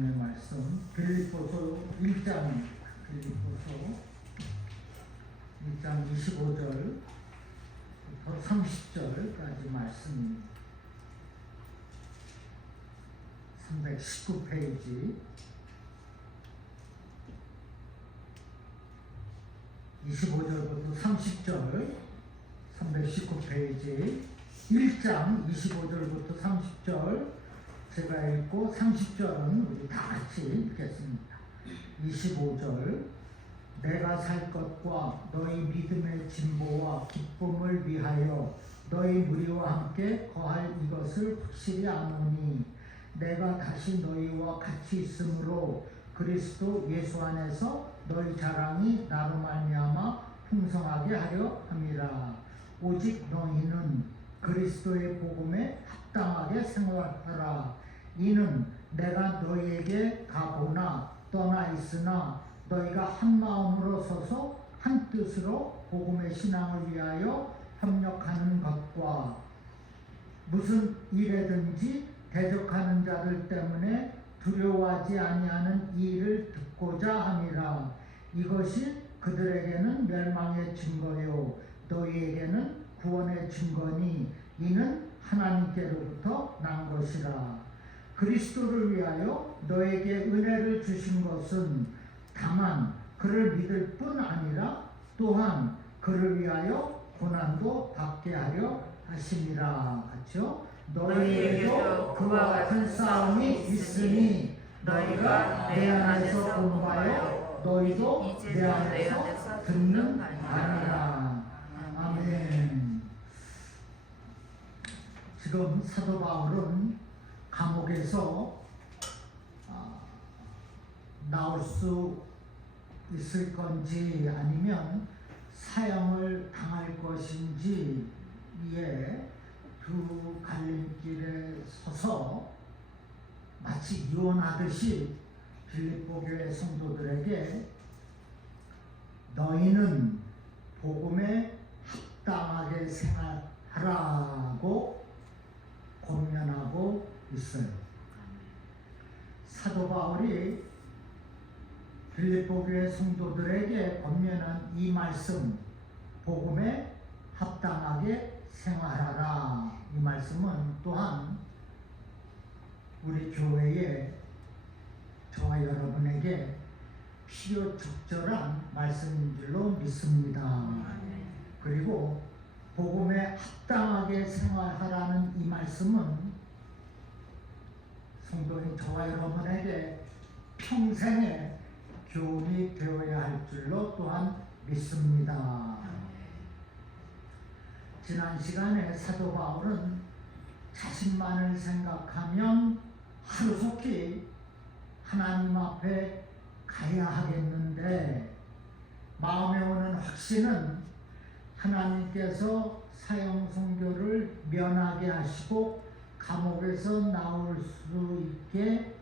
오늘의 말씀 빌립보서 1장 25절부터 30절까지 말씀 319페이지 25절부터 30절 319페이지 1장 25절부터 30절 제가 읽고 30절은 우리 다 같이 읽겠습니다. 25절 내가 살 것과 너희 믿음의 진보와 기쁨을 위하여 너희 무리와 함께 거할 이것을 확실히 아노니 내가 다시 너희와 같이 있으므로 그리스도 예수 안에서 너희 자랑이 나로 말미암아 풍성하게 하려 함이라. 오직 너희는 그리스도의 복음에 합당하게 생활하라. 이는 내가 너희에게 가보나 떠나 있으나 너희가 한 마음으로 서서 한 뜻으로 복음의 신앙을 위하여 협력하는 것과 무슨 일에든지 대적하는 자들 때문에 두려워하지 아니하는 이 일을 듣고자 함이라. 이것이 그들에게는 멸망의 증거요 너희에게는 구원의 증거니 이는 하나님께로부터 난 것이라. 그리스도를 위하여 너에게 은혜를 주신 것은 다만 그를 믿을 뿐 아니라 또한 그를 위하여 고난도 받게 하려 하심이라. 같이요. 너희에게도 그와 같은 싸움이 있으니 너희가 내 안에서 공부하여 너희도 내 안에서 듣는 바니라. 아멘. 지금 사도 바울은 감옥에서 나올 수 있을 건지 아니면 사형을 당할 것인지에 두 갈림길에 서서 마치 유언하듯이 빌립보 교회 성도들에게 너희는 복음에 합당하게 생활하라고 권면하고 있어요. 사도 바울이 빌립보 교회 성도들에게 권면한 이 말씀, 복음에 합당하게 생활하라. 이 말씀은 또한 우리 교회에 저와 여러분에게 필요 적절한 말씀인 줄로 믿습니다. 그리고 복음에 합당하게 생활하라는 이 말씀은 성도인 저와 여러분에게 평생의 교훈이 되어야 할 줄로 또한 믿습니다. 지난 시간에 사도 바울은 자신만을 생각하면 하루속히 하나님 앞에 가야 하겠는데 마음에 오는 확신은 하나님께서 사형 선고를 면하게 하시고 감옥에서 나올 수 있게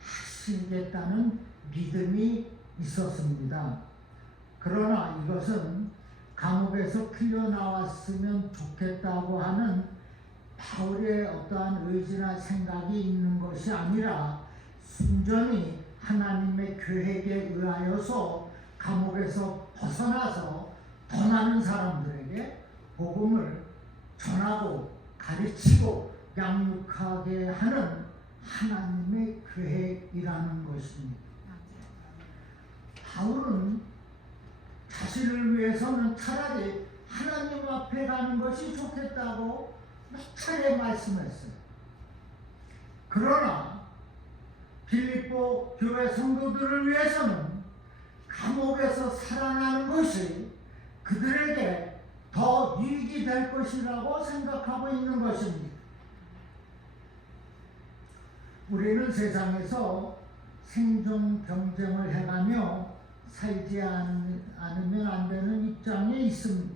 하시겠다는 믿음이 있었습니다. 그러나 이것은 감옥에서 풀려나왔으면 좋겠다고 하는 바울의 어떠한 의지나 생각이 있는 것이 아니라 순전히 하나님의 계획에 의하여서 감옥에서 벗어나서 더 많은 사람들에게 복음을 전하고 가르치고 양육하게 하는 하나님의 계획이라는 것입니다. 바울은 자신을 위해서는 차라리 하나님 앞에 가는 것이 좋겠다고 몇 차례 말씀했어요. 그러나 빌립보 교회 성도들을 위해서는 감옥에서 살아나는 것이 그들에게 더 유익이 될 것이라고 생각하고 있는 것입니다. 우리는 세상에서 생존 경쟁을 해가며 살지 않으면 안 되는 입장에 있습니다.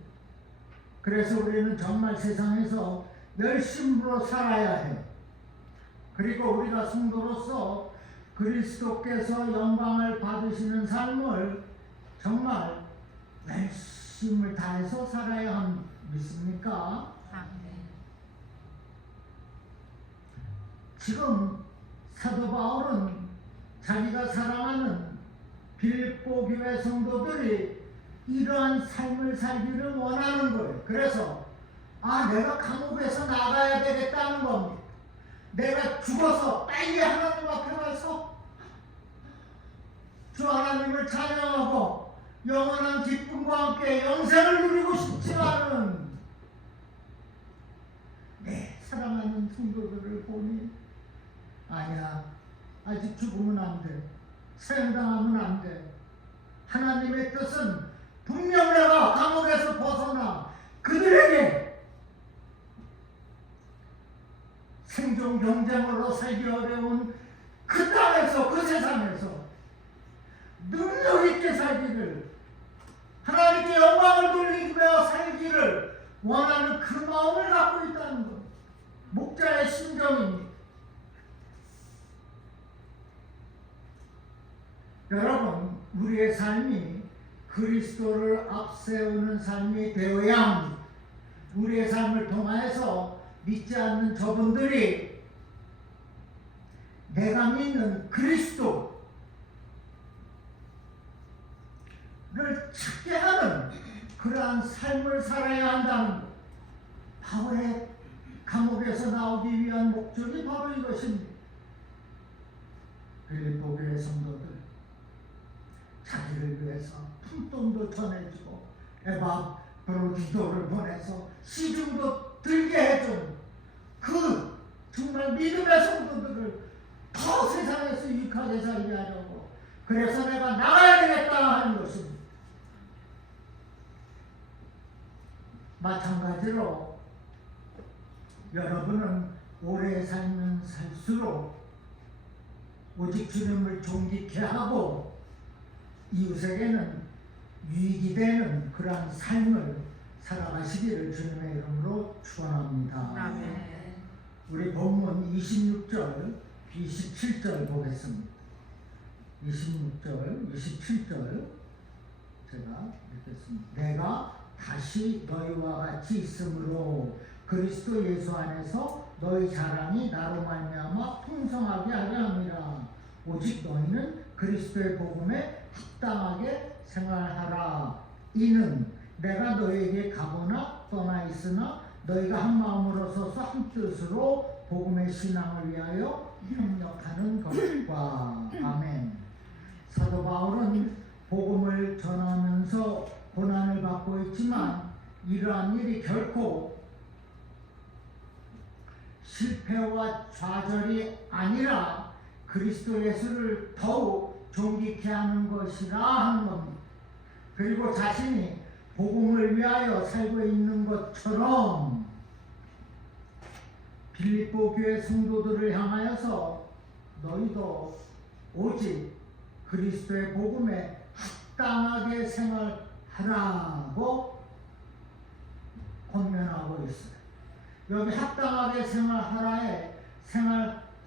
그래서 우리는 정말 세상에서 열심으로 살아야 해요. 그리고 우리가 성도로서 그리스도께서 영광을 받으시는 삶을 정말 열심을 다해서 살아야 합니다. 믿습니까? 지금 사도 바울은 자기가 사랑하는 빌립보 교회 성도들이 이러한 삶을 살기를 원하는 거예요. 그래서 내가 감옥에서 나가야 되겠다는 겁니다. 내가 죽어서 빨리 하나님 앞에 가서 주 하나님을 찬양하고 영원한 기쁨과 함께 영생을 누리고 싶지만은 사랑하는 성도들을 보니 아니야, 아직 죽으면 안 돼, 사형당하면 안 돼. 하나님의 뜻은 분명 내가 감옥에서 벗어나 그들에게 생존 경쟁으로 살기 어려운 그 땅에서, 그 세상에서 능력 있게 살기를, 하나님께 영광을 돌리며 살기를 원하는 그 마음을 갖고 있다는 것, 목자의 심정입니다. 여러분, 우리의 삶이 그리스도를 앞세우는 삶이 되어야 합니다. 우리의 삶을 통하여서 믿지 않는 저분들이 내가 믿는 그리스도를 찾게 하는 그러한 삶을 살아야 한다는 것. 바울의 감옥에서 나오기 위한 목적이 바로 이것입니다. 빌립보 교회 성도들, 자기를 위해서 품돈도 전해주고 에바브로디도를 보내서 시중도 들게 해준 그 정말 믿음의 성도들을 더 세상에서 유익하게 살게 하려고, 그래서 내가 나가야 되겠다 하는 것입니다. 마찬가지로 여러분은 오래 살면 살수록 오직 주님을 존귀케 하고 이웃에게는 유익이 되는 그러한 삶을 살아가시기를 주님의 이름으로 축원합니다. 아멘. 우리 본문 26절, 27절 보겠습니다. 26절, 27절 제가 읽겠습니다. 내가 다시 너희와 같이 있으므로 그리스도 예수 안에서 너희 자랑이 나로 말미암아 풍성하게 하려 함이라. 오직 너희는 그리스도의 복음에 합당하게 생활하라. 이는 내가 너희에게 가거나 떠나 있으나 너희가 한 마음으로 서서 한 뜻으로 복음의 신앙을 위하여 협력하는 것과. 아멘. 사도 바울은 복음을 전하면서 고난을 받고 있지만 이러한 일이 결코 실패와 좌절이 아니라 그리스도 예수를 더욱 존귀케 하는 것이라 하는 겁니다. 그리고 자신이 복음을 위하여 살고 있는 것처럼 빌립보 교회 성도들을 향하여서 너희도 오직 그리스도의 복음에 합당하게 생활하라고 권면하고 있어요. 여기 합당하게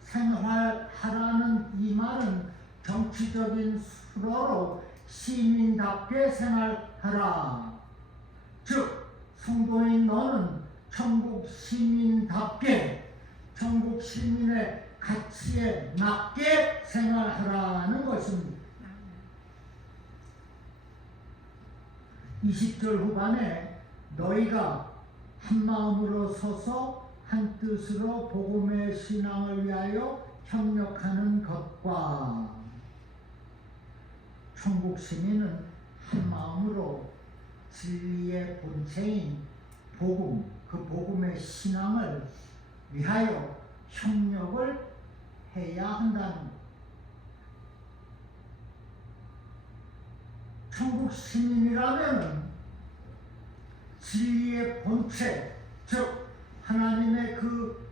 생활하라는 이 말은 정치적인 수로로 시민답게 생활하라. 즉 성도인 너는 천국 시민답게 천국 시민의 가치에 맞게 생활하라는 것입니다. 20절 후반에 너희가 한 마음으로 서서 한 뜻으로 복음의 신앙을 위하여 협력하는 것과. 천국 시민은 한 마음으로 진리의 본체인 복음, 그 복음의 신앙을 위하여 협력을 해야 한다는 것. 천국 시민이라면 진리의 본체, 즉 하나님의 그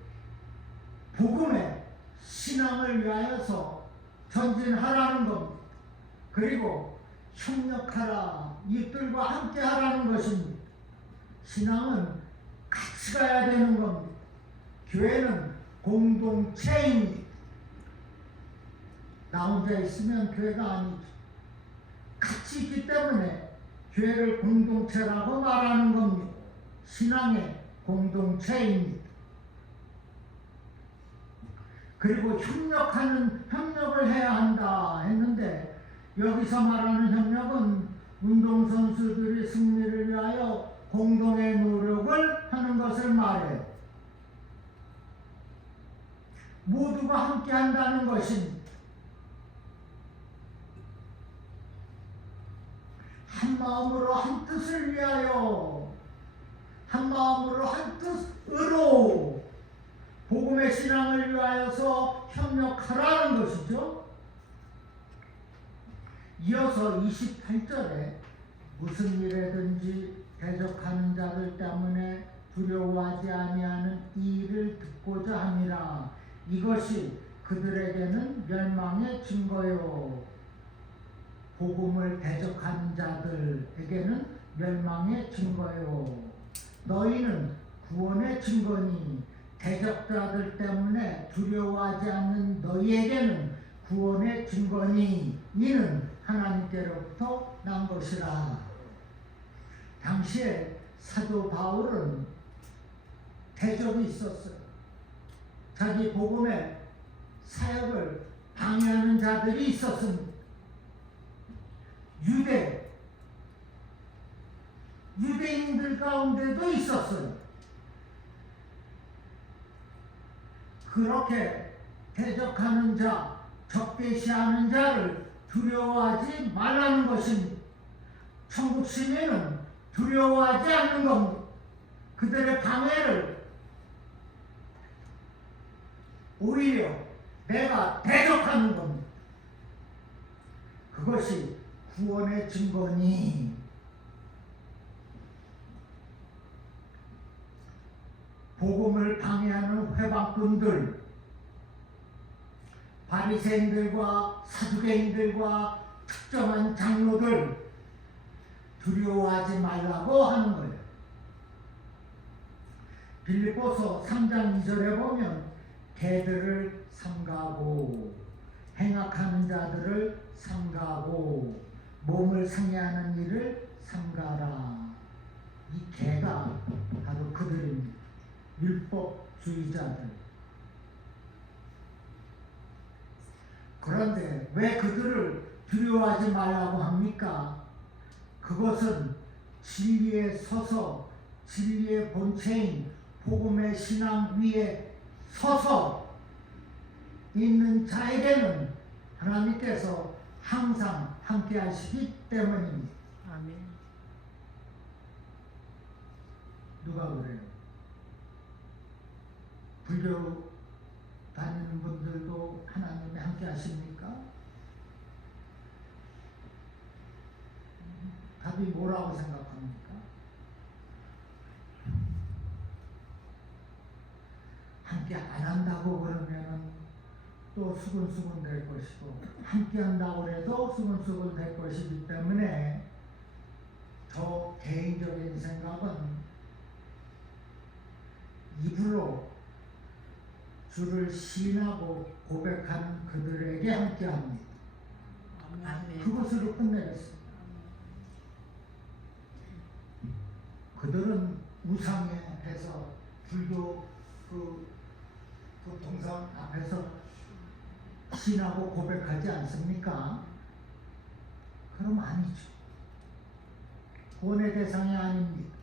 복음의 신앙을 위하여서 전진하라는 겁니다. 그리고 협력하라, 이웃들과 함께 하라는 것입니다. 신앙은 같이 가야 되는 겁니다. 교회는 공동체입니다. 나 혼자 있으면 교회가 아니죠. 같이 있기 때문에 교회를 공동체라고 말하는 겁니다. 신앙의 공동체입니다. 그리고 협력을 해야 한다 했는데, 여기서 말하는 협력은 운동선수들이 승리를 위하여 공동의 노력을 하는 것을 말해요. 모두가 함께 한다는 것입니다. 한 마음으로 한 뜻을 위하여, 한 마음으로 한 뜻으로 복음의 신앙을 위하여서 협력하라는 것이죠. 이어서 28절에 무슨 일에든지 대적하는 자들 때문에 두려워하지 아니하는 이 일을 듣고자 함이라. 이것이 그들에게는 멸망의 증거요. 복음을 대적하는 자들에게는 멸망의 증거요. 너희는 구원의 증거니 대적자들 때문에 두려워하지 않는 너희에게는 구원의 증거니 이는 하나님께로부터 난 것이라. 당시에 사도 바울은 대적이 있었어요. 자기 복음의 사역을 방해하는 자들이 있었습니다. 유대인들 가운데도 있었어요. 그렇게 대적하는 자, 적대시하는 자를 두려워하지 말라는 것입니다. 천국 시민은 두려워하지 않는 겁니다. 그들의 방해를 오히려 내가 대적하는 겁니다. 그것이 구원의 증거니. 복음을 방해하는 회방꾼들, 바리새인들과 사두개인들과 특정한 장로들 두려워하지 말라고 하는 거예요. 빌립보서 3장 2절에 보면 개들을 삼가고 행악하는 자들을 삼가고 몸을 상해하는 일을 삼가라. 이 개가 바로 그들입니다. 율법주의자들. 그런데 왜 그들을 두려워하지 말라고 합니까? 그것은 진리에 서서 진리의 본체인 복음의 신앙 위에 서서 있는 자에게는 하나님께서 항상 함께 하시기 때문입니다. 아멘. 누가 그래요? 불교 다니는 분들도 하나님이 함께 하십니까? 답이 뭐라고 생각합니까? 함께 안 한다고 그러면은 또 수근수근 될 것이고, 함께 한다고 해도 수근수근 될 것이기 때문에 저 개인적인 생각은 입으로 주를 시인하고 고백하는 그들에게 함께합니다. 아멘. 그것으로 끝내겠습니다. 그들은 우상에 앞에서 불교 그 동상 앞에서 신하고 고백하지 않습니까? 그럼 아니죠. 구원의 대상이 아닙니다.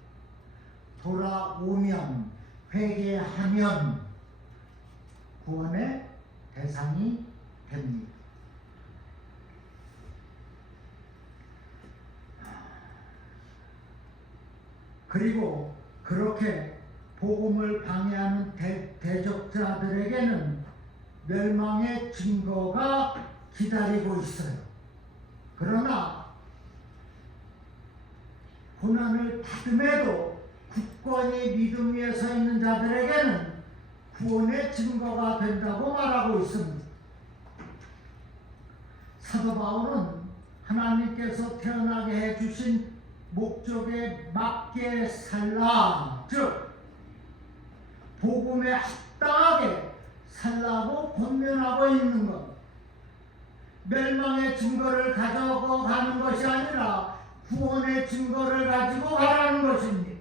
돌아오면, 회개하면 구원의 대상이 됩니다. 그리고 그렇게 복음을 방해하는 대적자들에게는 멸망의 증거가 기다리고 있어요. 그러나 고난을 받음에도 굳건히 믿음 위에 서 있는 자들에게는 구원의 증거가 된다고 말하고 있습니다. 사도 바울은 하나님께서 태어나게 해주신 목적에 맞게 살라, 즉 복음에 합당하게 살라고 권면하고 있는 것. 멸망의 증거를 가져고 가는 것이 아니라 구원의 증거를 가지고 가라는 것입니다.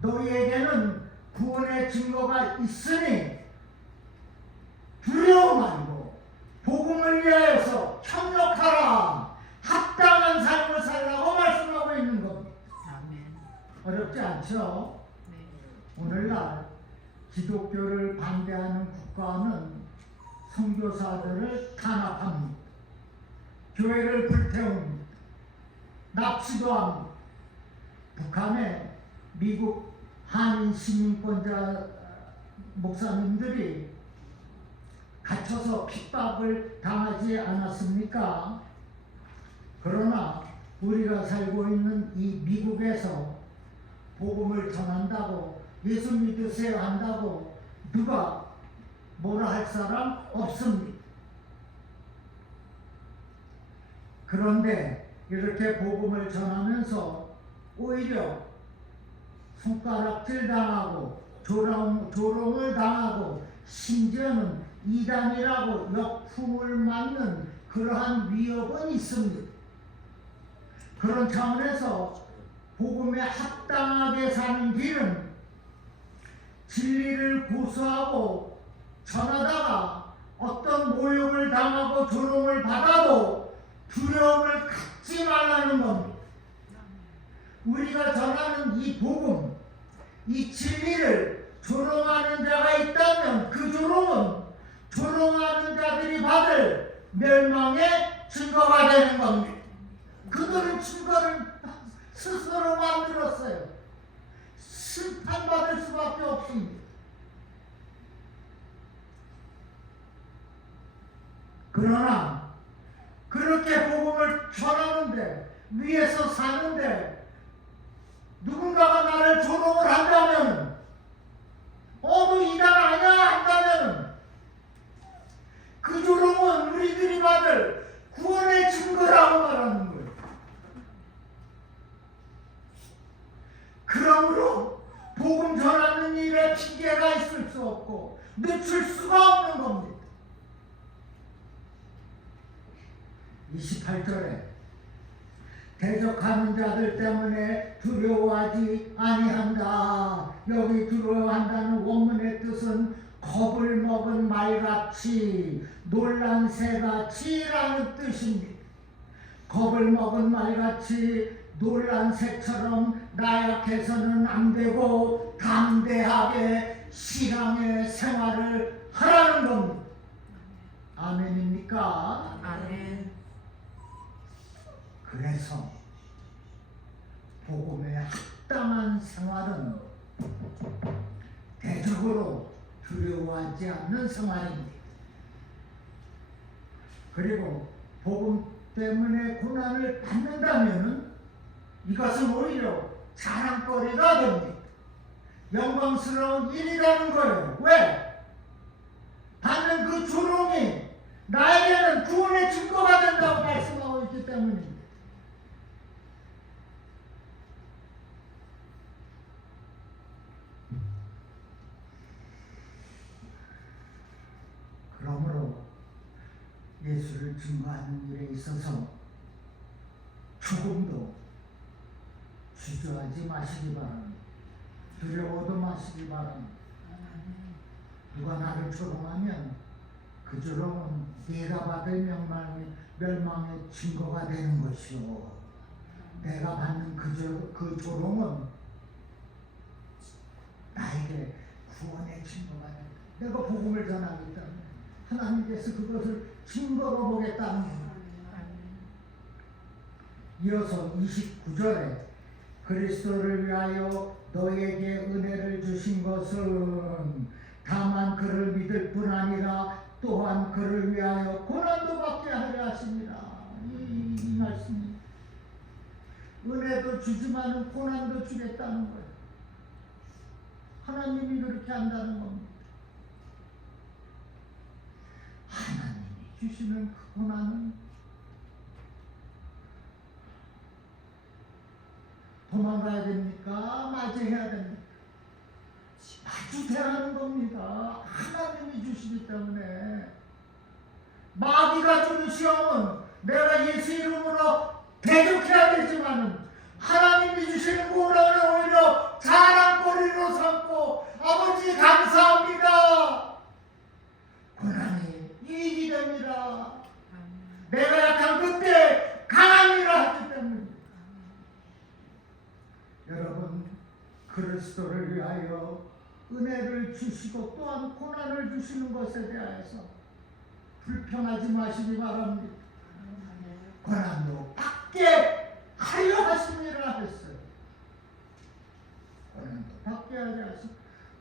너희에게는 구원의 증거가 있으니 두려워 말고 복음을 위하여서 협력하라. 합당한 삶을 살라고 말씀하고 있는 겁니다. 아멘. 어렵지 않죠? 네. 오늘날 기독교를 반대하는 국가는 선교사들을 탄압합니다. 교회를 불태웁니다. 납치도 합니다. 북한의 미국 한인 시민권자 목사님들이 갇혀서 핍박을 당하지 않았습니까? 그러나 우리가 살고 있는 이 미국에서 복음을 전한다고 예수 믿으세요 한다고 누가 뭐라 할 사람 없습니다. 그런데 이렇게 복음을 전하면서 오히려 손가락질 당하고 조롱을 당하고 심지어는 이단이라고 역풍을 맞는 그러한 위협은 있습니다. 그런 차원에서 복음에 합당하게 사는 길은 진리를 고수하고 전하다가 어떤 모욕을 당하고 조롱을 받아도 두려움을 갖지 말라는 겁니다. 우리가 전하는 이 복음, 이 진리를 조롱하는 자가 있다면 그 조롱은 조롱하는 자들이 받을 멸망의 증거가 되는 겁니다. 그들은 증거를 스스로 만들었어요. 심판받을 수밖에 없습니다. 그러나 그렇게 복음을 전하는데 위에서 사는데 누군가가 나를 조롱을 한다면 너 이단 아니야 한다면 그 조롱은 우리들이 받을 구원의 증거라고 말하는 거예요. 그러므로 복음 전하는 일에 핑계가 있을 수 없고 늦출 수가 없는 겁니다. 28절에 대적하는 자들 때문에 두려워하지 아니한다. 여기 두려워한다는 원문의 뜻은 겁을 먹은 말같이 놀란 새같이라는 뜻입니다. 겁을 먹은 말같이 놀란 새처럼 나약해서는 안 되고 담대하게 신앙의 생활을 하라는 겁니다. 아멘입니까? 아멘. 그래서 복음에 합당한 생활은 대적으로 두려워하지 않는 생활입니다. 그리고 복음 때문에 고난을 받는다면 이것은 오히려 자랑거리가 됩니다. 영광스러운 일이라는 거예요. 왜? 받는 그 조롱이 나에게는 구원의 증거가 된다고 말씀하고 있기 때문입니다. 그러므로 예수를 증거하는 일에 있어서 조금도 주저하지 마시기 바랍니다. 두려워도 마시기 바랍니다. 누가 나를 조롱하면 그 조롱은 네가 받을 멸망의 증거가 되는 것이요. 내가 받는 그 조롱은 나에게 구원의 증거가 된다. 내가 복음을 전하기 때문에 하나님께서 그것을 증거로 보겠다는 겁니다. 이어서 29절에 그리스도를 위하여 너에게 은혜를 주신 것은 다만 그를 믿을 뿐 아니라 또한 그를 위하여 고난도 받게 하려 하십니다. 이 말씀이 은혜도 주지만은 고난도 주겠다는 거예요. 하나님이 그렇게 한다는 겁니다. 하나님이 주시는 그 고난은 도망가야 됩니까? 맞이해야 됩니까? 마주해야 하는 겁니다. 하나님이 주시기 때문에. 마귀가 주는 시험은 내가 예수 이름으로 대적해야 되지만은 하나님이 주시는 고난을 오히려 자랑거리로 삼고 아버지 감사합니다. 고난이 이익이 됩니다. 내가 약한 그때 강함이라 하기 때문에. 여러분, 그리스도를 위하여 은혜를 주시고 또한 고난을 주시는 것에 대하여서 불평하지 마시기 바랍니다. 고난도 받게 하려 하심이라 했어요. 고난도 받게 하려 하심.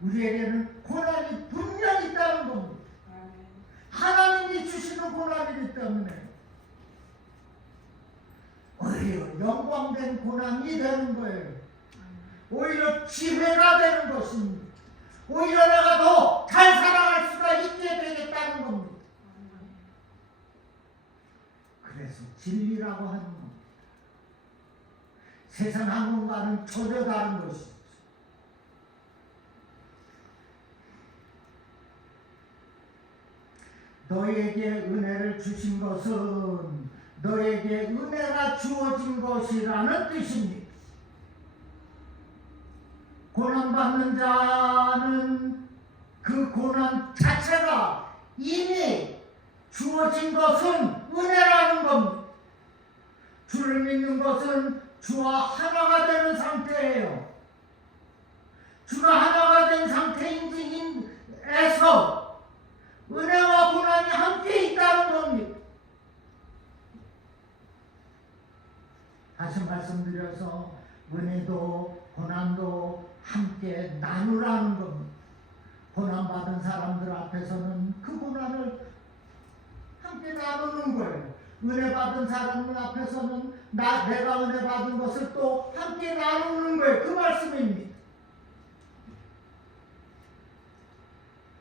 우리에게는 고난이 분명히 있다는 겁니다. 하나님이 주시는 고난이기 때문에 오히려 영광된 고난이 되는 거예요. 오히려 기회가 되는 것입니다. 오히려 내가 더 잘 살아갈 수가 있게 되겠다는 겁니다. 그래서 진리라고 하는 겁니다. 세상 학문과는 전혀 다른 것입니다. 너에게 은혜를 주신 것은 너에게 은혜가 주어진 것이라는 뜻입니다. 고난받는 자는 그 고난 자체가 이미 주어진 것은 은혜라는 겁니다. 주를 믿는 것은 주와 하나가 되는 상태예요. 주가 하나가 된 상태인지에서 은혜와 고난이 함께 있다는 겁니다. 다시 말씀드려서 은혜도 고난도 함께 나누라는 겁니다. 고난받은 사람들 앞에서는 그 고난을 함께 나누는 거예요. 은혜 받은 사람들 앞에서는 내가 은혜 받은 것을 또 함께 나누는 거예요. 그 말씀입니다.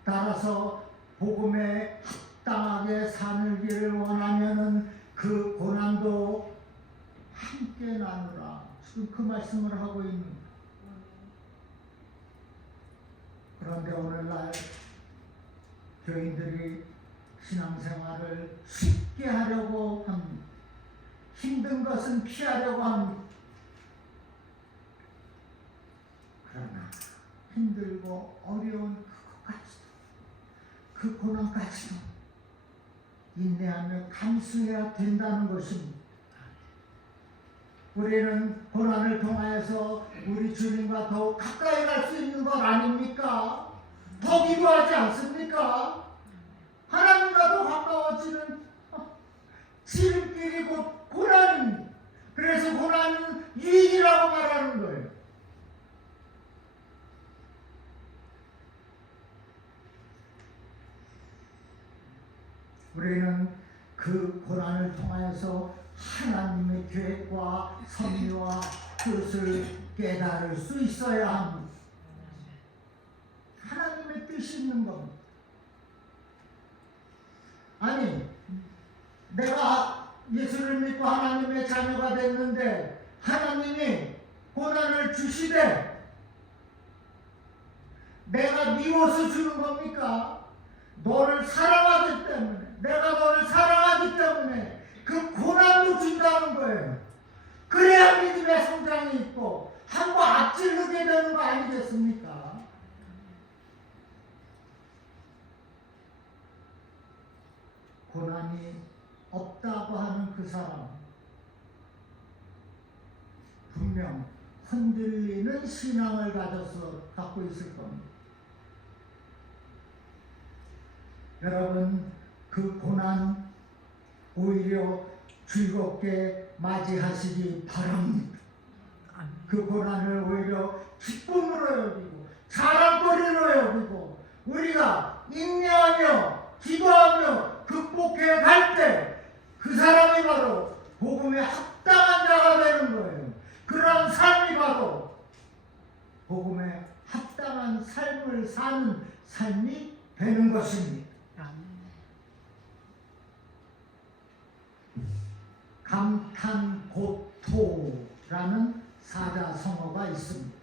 따라서 복음에 합당하게 살기를 원하면은 그 고난도 함께 나누라. 지금 그 말씀을 하고 있는 거예요. 그런데 오늘날 교인들이 신앙생활을 쉽게 하려고 합니다. 힘든 것은 피하려고 합니다. 그러나 힘들고 어려운 그것까지도, 그 고난까지도 인내하며 감수해야 된다는 것입니다. 우리는 고난을 통하여서 우리 주님과 더욱 가까이 갈 수 있는 것 아닙니까? 더 기도하지 않습니까? 하나님과 더 가까워지는 지름길이 곧 고난입니다. 그래서 고난은 유익이라고 말하는 거예요. 우리는 그 고난을 통하여서 하나님의 계획과 섭리와 뜻을 깨달을 수 있어야 합니다. 하나님의 뜻이 있는 겁니다. 아니, 내가 예수를 믿고 하나님의 자녀가 됐는데 하나님이 고난을 주시되 내가 미워서 주는 겁니까? 너를 사랑하기 때문에, 내가 너를 사랑하기 때문에 그 고난도 준다는 거예요. 그래야 믿음의 성장이 있고 한번 앞질르게 되는 거 아니겠습니까? 고난이 없다고 하는 그 사람, 분명 흔들리는 신앙을 갖고 있을 겁니다. 여러분, 그 고난 오히려 즐겁게 맞이하시기 바랍니다. 그 고난을 오히려 기쁨으로 여기고 자랑거리로 여기고 우리가 인내하며 기도하며 극복해 갈 때 그 사람이 바로 복음에 합당한 자가 되는 거예요. 그런 삶이 바로 복음에 합당한 삶을 사는 삶이 되는 것입니다. 감탄고토라는 사자성어가 있습니다.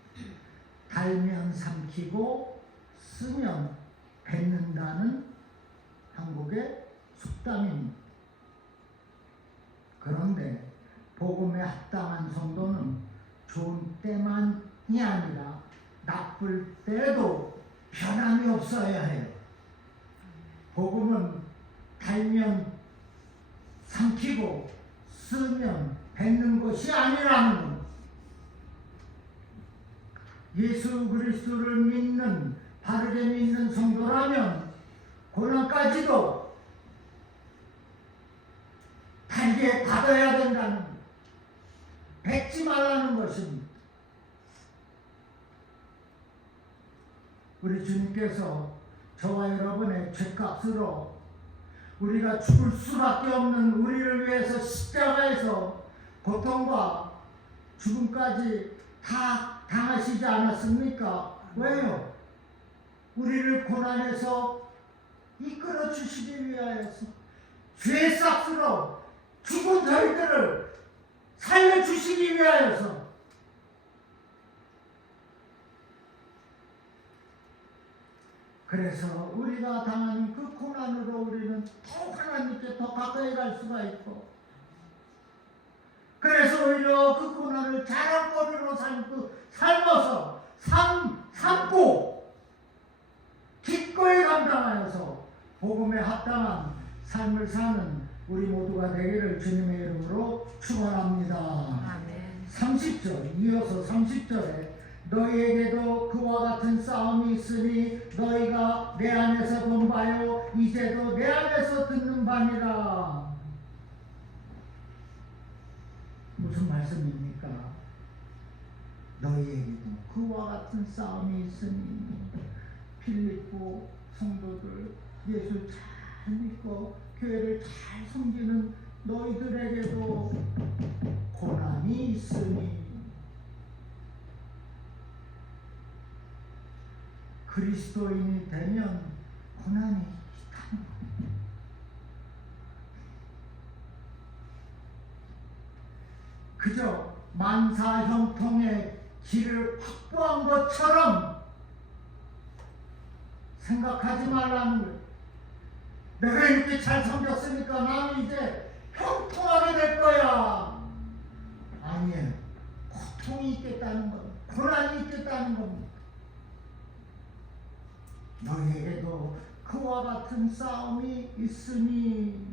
달면 삼키고 쓰면 뱉는다는 한국의 속담입니다. 그런데 복음에 합당한 성도는 좋은 때만이 아니라 나쁠 때도 변함이 없어야 해요. 복음은 달면 삼키고 쓰면 뱉는 것이 아니라는 것. 예수 그리스도를 믿는, 바르게 믿는 성도라면 고난까지도 달게 받아야 된다는 것. 뱉지 말라는 것입니다. 우리 주님께서 저와 여러분의 죄값으로 우리가 죽을 수밖에 없는 우리를 위해서 십자가에서 고통과 죽음까지 다 당하시지 않았습니까? 왜요? 우리를 고난에서 이끌어 주시기 위하여서, 죄 싹으로 죽은 저희들을 살려주시기 위하여서. 그래서 우리가 당하는 그 고난으로 우리는 더욱 하나님께 더 가까이 갈 수가 있고, 그래서 오히려 그 고난을 자랑거리로 삶아서 삼고 기꺼이 감당하여서 복음에 합당한 삶을 사는 우리 모두가 되기를 주님의 이름으로 축원합니다. 아멘. 30절, 이어서 30절에 너희에게도 그와 같은 싸움이 있으니 너희가 내 안에서 본 바요 이제도 내 안에서 듣는 바니라. 무슨 말씀입니까? 너희에게도 그와 같은 싸움이 있으니, 필립보 성도들 예수 잘 믿고 교회를 잘 섬기는 너희들에게도 고난이 있으니, 그리스도인이 되면 고난이 있다는 거예요. 그저 만사형통의 길을 확보한 것처럼 생각하지 말라는 거예요. 내가 이렇게 잘 섬겼으니까 나는 이제 형통하게 될 거야. 아니에요. 고통이 있겠다는 겁니다. 고난이 있겠다는 겁니다. 너희에게도 그와 같은 싸움이 있으니,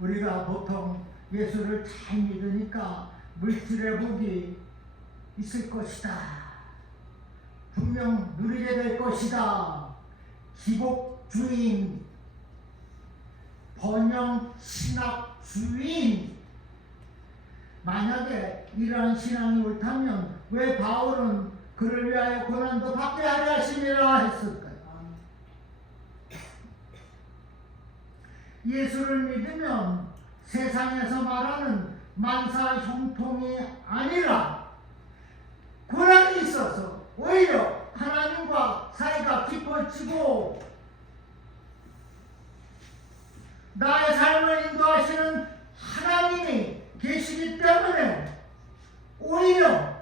우리가 보통 예수를 잘 믿으니까 물질의 복이 있을 것이다, 분명 누리게 될 것이다, 기복주의, 번영 신학주의. 만약에 이러한 신앙이 옳다면 왜 바울은 그를 위하여 고난도 받게 하려 하심이라 했을까요? 예수를 믿으면 세상에서 말하는 만사 형통이 아니라 고난이 있어서 오히려 하나님과 사이가 깊어지고 나의 삶을 인도하시는 하나님이 계시기 때문에 오히려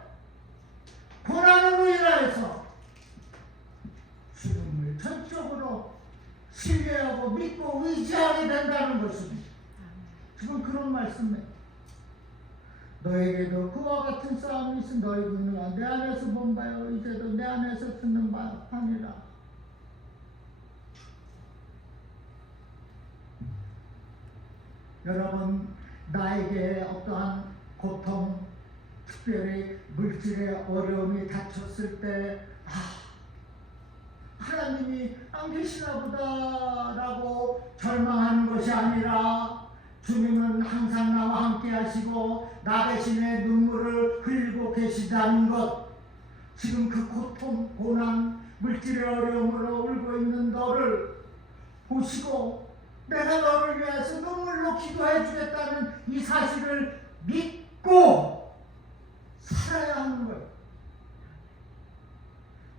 고난으로 인하여서 주님을 전적으로 신뢰하고 믿고 의지하게 된다는 것입니다. 지금 그런 말씀이에요. 너에게도 그와 같은 싸움이 있으니 너희가 내 안에서 본 바요 이제도 내 안에서 듣는 바니라. 여러분, 나에게 어떠한 고통, 특별히 물질의 어려움이 닥쳤을 때 하나님이 안 계시나 보다라고 절망하는 것이 아니라 주님은 항상 나와 함께 하시고 나 대신에 눈물을 흘리고 계시다는 것, 지금 그 고통, 고난, 물질의 어려움으로 울고 있는 너를 보시고 내가 너를 위해서 눈물로 기도해 주겠다는 이 사실을 믿고 살아야 하는 거예요.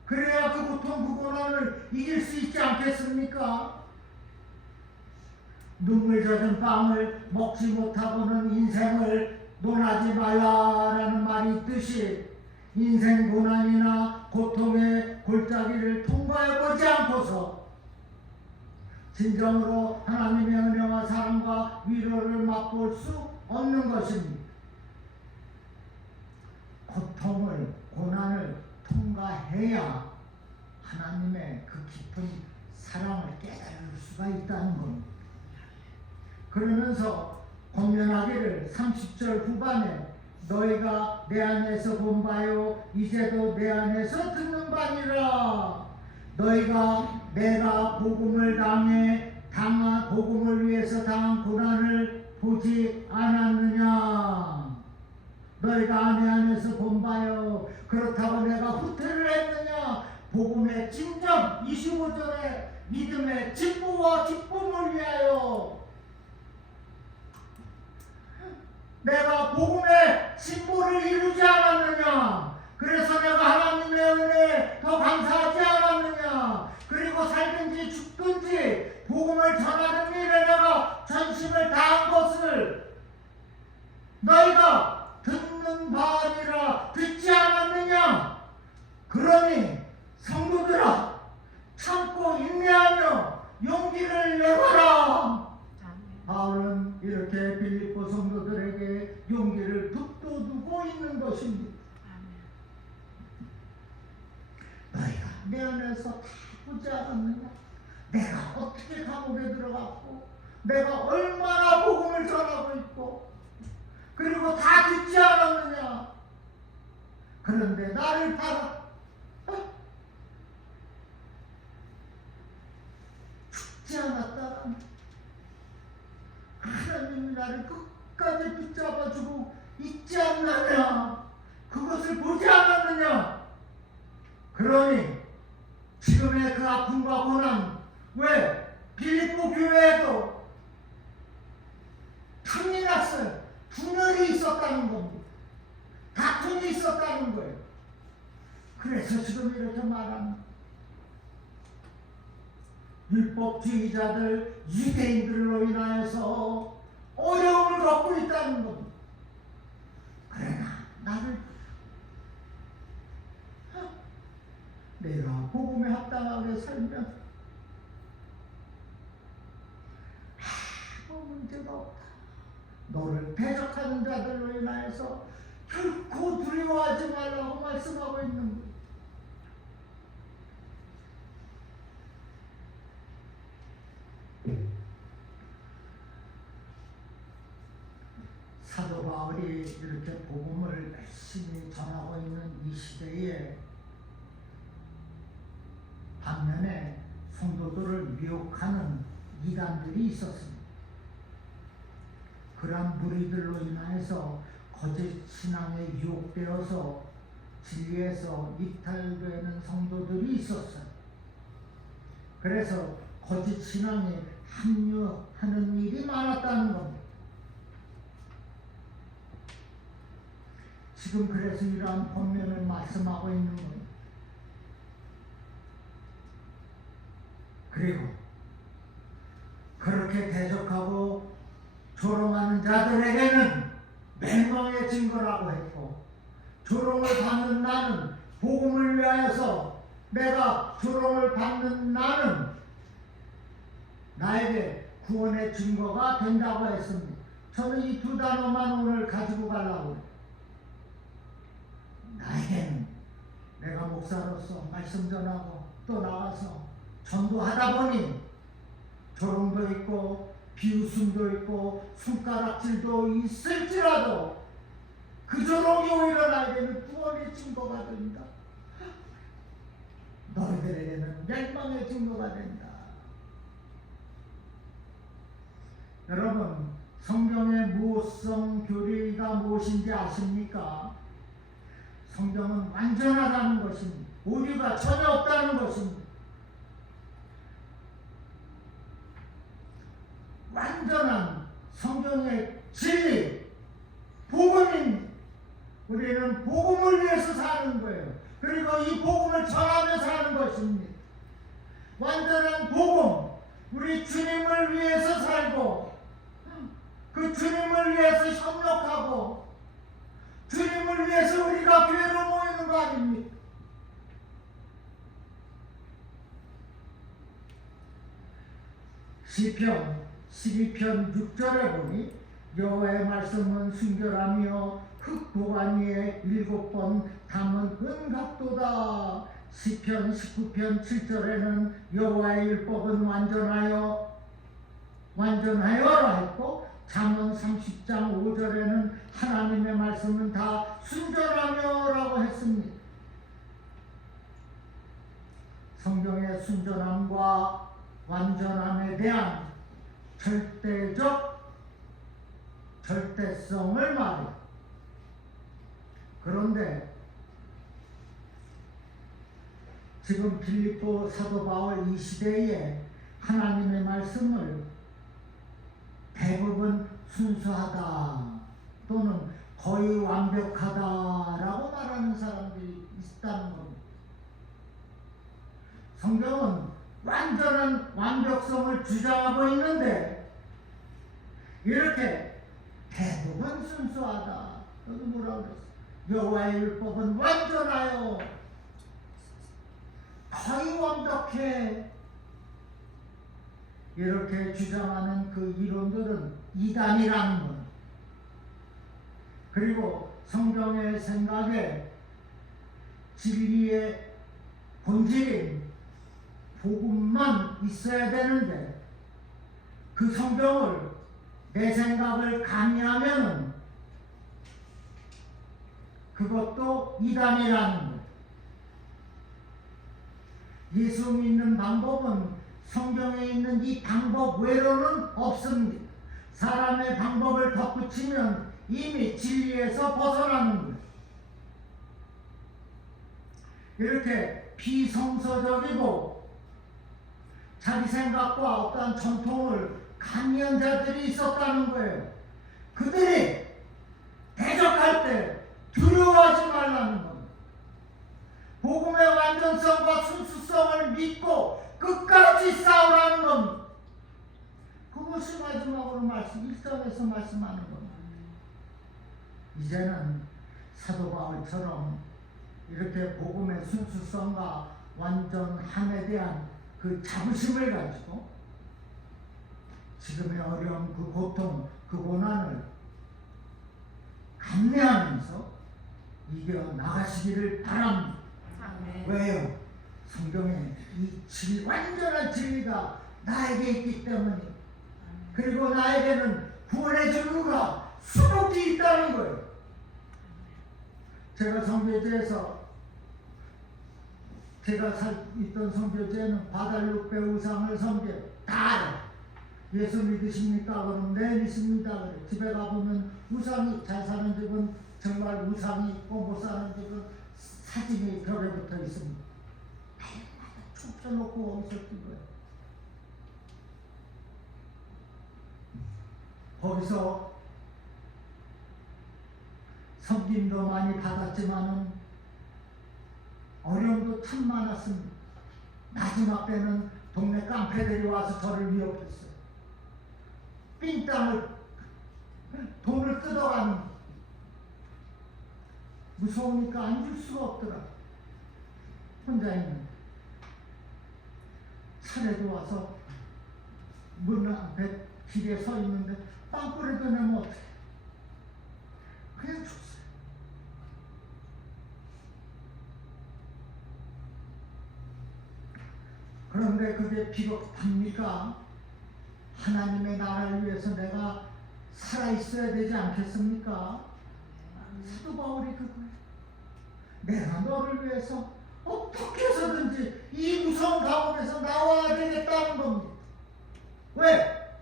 그래야 그 고통, 그 고난을 이길 수 있지 않겠습니까? 눈물 젖은 빵을 먹지 못하고는 인생을 논하지 말라라는 말이 있듯이 인생 고난이나 고통의 골짜기를 통과해보지 않고서 진정으로 하나님의 은혜와 사랑과 위로를 맛볼 수 없는 것입니다. 고통을, 고난을 통과해야 하나님의 그 깊은 사랑을 깨달을 수가 있다는 겁니다. 그러면서 권면하기를 30절 후반에 너희가 내 안에서 본 바요 이제도 내 안에서 듣는 바니라. 너희가 내가 복음을 복음을 위해서 당한 고난을 보지 않았느냐. 너희가 내 안에서 본 바요. 그렇다고 내가 후퇴를 했느냐. 복음의 진정 25절에 믿음의 진보와 기쁨을 위하여 내가 복음의 진보를 이루지 않았느냐. 그래서 내가 하나님의 은혜에 더 감사하지 않았느냐. 그리고 살든지 죽든지 복음을 전하는 일에 내가 전심을 다한 것을 너희가 듣는 바니라. 듣지 않았느냐. 그러니 성도들아 참고 인내하며 용기를 내거라. 바울은 이렇게 빌립보 성도들에게 용기를 북돋우고 있는 것입니다. 너희가 내 안에서 다 보지 않았느냐. 내가 어떻게 감옥에 들어갔고 내가 얼마나 복음을 전하고 있고 그리고 다 듣지 않았느냐. 그런데 나를 바라 죽지 않았다는 하나님이 나를 끝까지 붙잡아주고 있지 않느냐. 그것을 보지 않았느냐. 그러니 지금의 그 아픔과 고난, 왜 빌립보 교회에도 탐이 났어요. 분열이 있었다는 겁니다. 다툼이 있었다는 거예요. 그래서 지금 이렇게 말합니다. 율법주의자들, 유대인들로 인하여서 어려움을 겪고 있다는 겁니다. 그러나 나를 내가 복음에 합당하게 살면 아무 문제가 없다. 너를 대적하는 자들로 인하여서 결코 두려워하지 말라고 말씀하고 있는 거예요. 사도 바울이 이렇게 복음을 열심히 전하고 있는 이 시대에 반면에 성도들을 미혹하는 이단들이 있었습니다. 그러한 무리들로 인하여서 거짓 신앙에 유혹되어서 진리에서 이탈되는 성도들이 있었어요. 그래서 거짓 신앙에 합류하는 일이 많았다는 겁니다. 지금 그래서 이러한 본면을 말씀하고 있는 겁니다. 그리고 그렇게 대적하고 조롱하는 자들에게는 멸망의 증거라고 했고, 조롱을 받는 나는 복음을 위하여서 내가 조롱을 받는 나는 나에게 구원의 증거가 된다고 했습니다. 저는 이 두 단어만 오늘 가지고 가려고 해요. 나에게는 내가 목사로서 말씀 전하고 또 나가서 전도하다 보니 조롱도 있고 비웃음도 있고 손가락질도 있을지라도 그 조롱이 오히려 나에게는 구원의 증거가 된다. 너희들에게는 멸망의 증거가 된다. 여러분, 성경의 무호성 교리가 무엇인지 아십니까? 성경은 완전하다는 것입니다. 오류가 전혀 없다는 것입니다. 완전한 성경의 진리, 복음인 우리는 복음을 위해서 사는 거예요. 그리고 이 복음을 전하며 사는 것입니다. 완전한 복음, 우리 주님을 위해서 살고 그 주님을 위해서 협력하고 주님을 위해서 우리가 교회로 모이는 거 아닙니까? 시편 12편 6절에 보니 여호와의 말씀은 순결하며 흑도관 위에 7번 담은 은각도다. 시편 19편 7절에는 여호와의 율법은 완전하여라 했고, 잠언 30장 5절에는 하나님의 말씀은 다 순전하며라고 했습니다. 성경의 순전함과 완전함에 대한 절대성을 말해. 그런데 지금 빌립보 사도 바울 이 시대에 하나님의 말씀을 대부분 순수하다 또는 거의 완벽하다라고 말하는 사람들이 있다는 겁니다. 성경은 완전한 완벽성을 주장하고 있는데 이렇게 대부분 순수하다. 여기 뭐라고 그랬어? 여호와의 율법은 완전하여 거의 완벽해. 이렇게 주장하는 그 이론들은 이단이라는 것. 그리고 성경의 생각에 진리의 본질인 복음만 있어야 되는데 그 성경을 내 생각을 강요하면은 그것도 이단이라는 것. 예수 믿는 방법은 성경에 있는 이 방법 외로는 없습니다. 사람의 방법을 덧붙이면 이미 진리에서 벗어나는 거예요. 이렇게 비성서적이고 자기 생각과 어떠한 전통을 강요한 자들이 있었다는 거예요. 그들이 대적할 때 두려워하지 말라는 겁니다. 복음의 완전성과 순수성을 믿고 끝까지 싸우라는 겁니다. 그것이 마지막으로 1절에서 말씀하는 겁니다. 이제는 사도 바울처럼 이렇게 복음의 순수성과 완전함에 대한 그 자부심을 가지고 지금의 어려움, 그 고통, 그 고난을 감내하면서 이겨 나가시기를 바랍니다. 왜요? 성경에 이 완전한 진리가 나에게 있기 때문에, 그리고 나에게는 구원의 전부가 수록이 있다는 거예요. 제가 성교제에서 제가 있던 성교제에는 과달루페 우상을 섬겨요. 다 알아요. 예수 믿으십니까? 그러면 네 믿습니다. 그래. 집에 가보면 우상이, 잘 사는 집은 정말 우상이 있고 못 사는 집은 사진이 벽에 붙어 있습니다. 축 쪄놓고 어디서 뛴 거예요. 거기서 섬김도 많이 받았지만은 어려움도 참 많았습니다. 마지막 때는 동네 깡패들이 와서 저를 위협했어요. 삥땅을, 돈을 뜯어가는. 무서우니까 앉을 수가 없더라. 혼자 있는. 차례도 와서 문 앞에 길에 서 있는데 빵꾸라도 내면 어떡해. 그냥 줬어요. 그런데 그게 비겁합니까? 하나님의 나라를 위해서 내가 살아있어야 되지 않겠습니까? 사도 바울이 그거예요. 내가 너를 위해서 어떻게 해서든지 이 무서운 감옥에서 나와야 되겠다는 겁니다. 왜?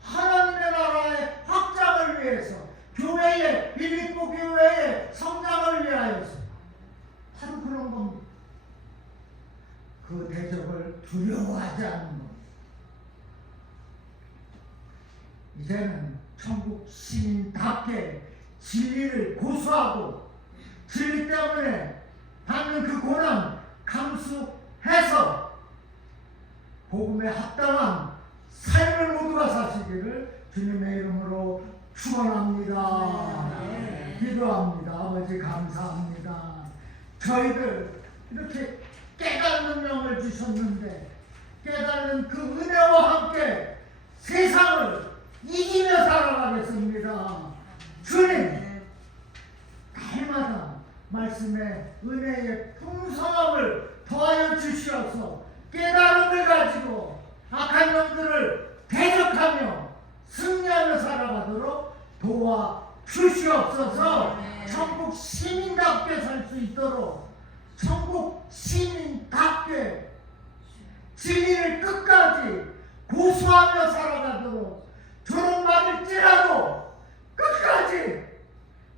하나님의 나라의 확장을 위해서, 교회의, 빌립보 교회의 성장을 위하여서. 바로 그런 겁니다. 그 대적을 두려워하지 않는 겁니다. 이제는 천국 시민답게 진리를 고수하고 진리 때문에 받는 그 고난 감수해서 복음에 합당한 삶을 모두가 사시기를 주님의 이름으로 축원합니다. 기도합니다. 아버지 감사합니다. 저희들 이렇게 깨닫는 명을 주셨는데 깨닫는 그 은혜와 함께 세상을 이기며 살아가겠습니다. 주님, 말씀의 은혜의 풍성함을 더하여 주시어서 깨달음을 가지고 악한 놈들을 대적하며 승리하며 살아가도록 도와 주시옵소서. 천국 시민답게 살 수 있도록 천국 시민답게 진리를 끝까지 고수하며 살아가도록 조롱받을지라도 끝까지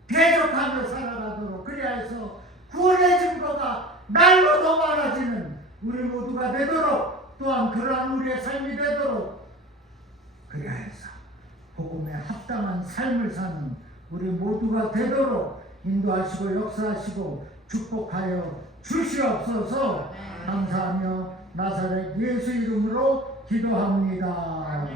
대적하며 살아가도록, 그리하여서 구원의 증거가 날로 더 많아지는 우리 모두가 되도록, 또한 그러한 우리의 삶이 되도록, 그리하여서 복음에 합당한 삶을 사는 우리 모두가 되도록 인도하시고 역사하시고 축복하여 주시옵소서. 감사하며 나사렛 예수 이름으로 기도합니다.